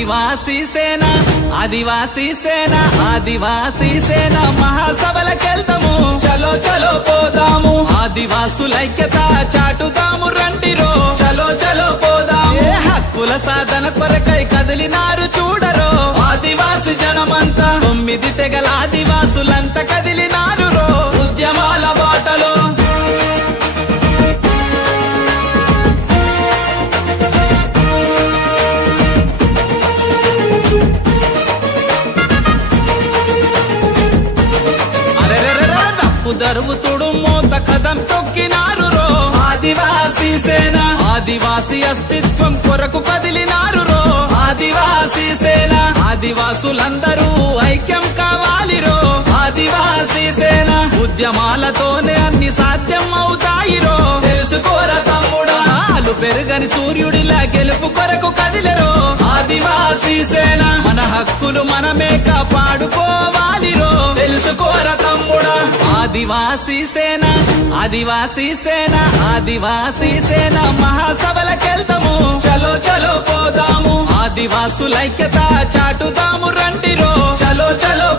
ఆదివాసీ సేన ఆదివాసీ సేన ఆదివాసీ సేన మహాసభలకెళ్తాము. చలో చలో పోదాము. ఆదివాసులైక్యత చాటుదాము రండిరో. చలో చలో పోదాము. హక్కుల సాధన కొరకై కదిలినారు చూ కదం తొక్కినారు రో. ఆదివాసీ సేన ఆదివాసీ అస్తిత్వం కొరకు కదిలినారు రో. ఆదివాసీ సేన ఆదివాసులందరూ ఐక్యం కావాలి రో. ఆదివాసీ సేన ఉద్యమాలతోనే అన్ని సాధ్యం అవుతాయి రో. తెలుసుకోర తమ్ముడా ఆలు పెరుగని సూర్యుడిలా గెలుపు కొరకు కదిలరో ఆదివాసీ సేన మన హక్కులు మనమే కాపాడుకోవాలి ఆదివాసీ సేన ఆదివాసీ సేన ఆదివాసీ సేన మహాసభలకెళ్తాము. చలో చలో పోదాము. ఆదివాసులైక్యత చాటుదాము రండిరో చలో చలో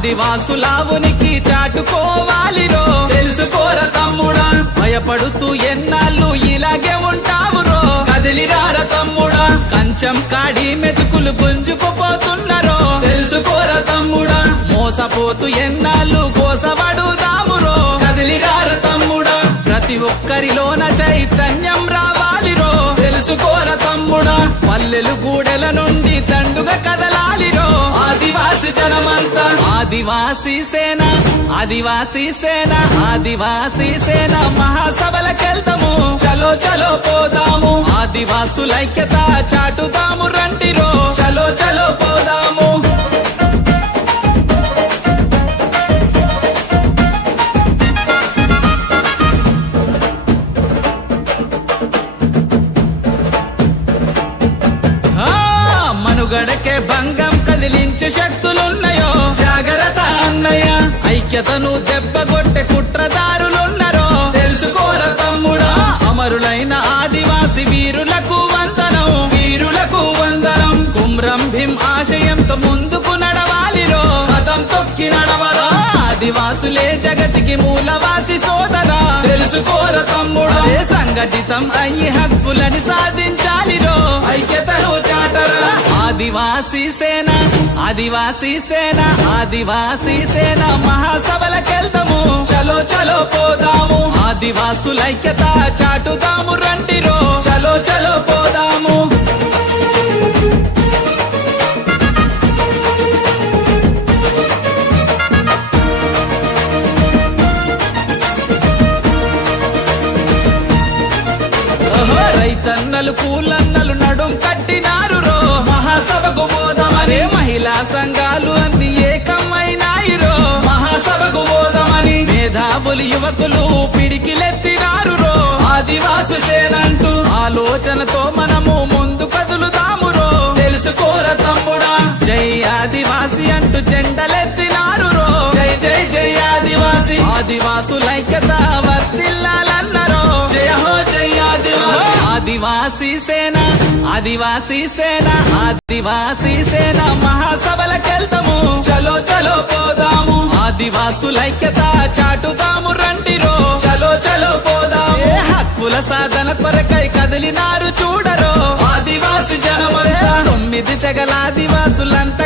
ఆదివాసులావునికి చాటుకోవాలిరో. తెలుసుకోర తమ్ముడా భయపడుతూ ఎన్నాళ్ళు ఇలాగే ఉంటావురో. కదిలిరార తమ్ముడా కంచం కాడి మెతుకులు గుంజుకుపోతున్నారో. తెలుసుకోర తమ్ముడా మోసపోతూ ఎన్నాళ్ళు కోసబడుదామురో. కదిలిరార తమ్ముడా ప్రతి ఒక్కరిలోన చైతన్యం రావాలిరో. తెలుసుకోర తమ్ముడా పల్లెలు గూడెల నుండి దండుగా కదలాలిరో. ఆదివాసి జనమంతా. ఆదివాసి సేన ఆదివాసి సేన ఆదివాసి సేన. మహాసభలకెళ్తాము. చలో చలో పోదాము. ఆదివాసులైక్యత చాటుదాము. మనుగడకే కదిలించే శక్తులున్నాయో? జాగ్రత్త అన్నయ్య. ఐక్యతను దెబ్బగొట్టే కుట్రదారులున్నారో? తెలుసుకోర తమ్ముడా అమరులైన ఆదివాసి వీరులకు వందనం. వీరులకు వందనం. కుమ్రం భీం ఆశయంతో ముందుకు నడవాలిరో? కథం తొక్కి నడవరా? ఆదివాసులే జగతికి మూలవాసి సోదరా? తెలుసుకోర తమ్ముడా ఏ సంఘటితం అయ్యి హక్కులని సాధి ఆదివాసీ సేన ఆదివాసీ సేన ఆదివాసీ సేన మహాసభలకెళ్తాము చలో చలో పోదాము. ఆదివాసులైక్యత చాటుదాము రండిరో చలో చలో పోదాము. రైతన్నలు కూలన్నలు నడుం కట్టి మహాసభకు పోదామని మహిళా సంఘాలు అన్ని ఏకమైనాయిరో. మహాసభకు పోదామని మేధావులు యువకులు పిడికిలెత్తినారు రో. ఆదివాసు సేనంటూ ఆలోచనతో మనము ముందు కదులుదాము రో తెలుసుకోర తమ్ముడా జై ఆదివాసి అంటూ జెండలెత్తినారు రో. జై జై జై ఆదివాసి. ఆదివాసులైక్యత ఆదివాసీ సేన ఆదివాసీ సేన ఆదివాసీ సేన మహాసభలకెళ్తాము. చలో చలో పోదాము. ఆదివాసులైక్యత చాటుదాము రండిరో చలో చలో పోదాము. హక్కుల సాధన కొరకై కదిలినారు చూడరో. ఆదివాసి జనమంతా తొమ్మిది తెగల ఆదివాసులంతా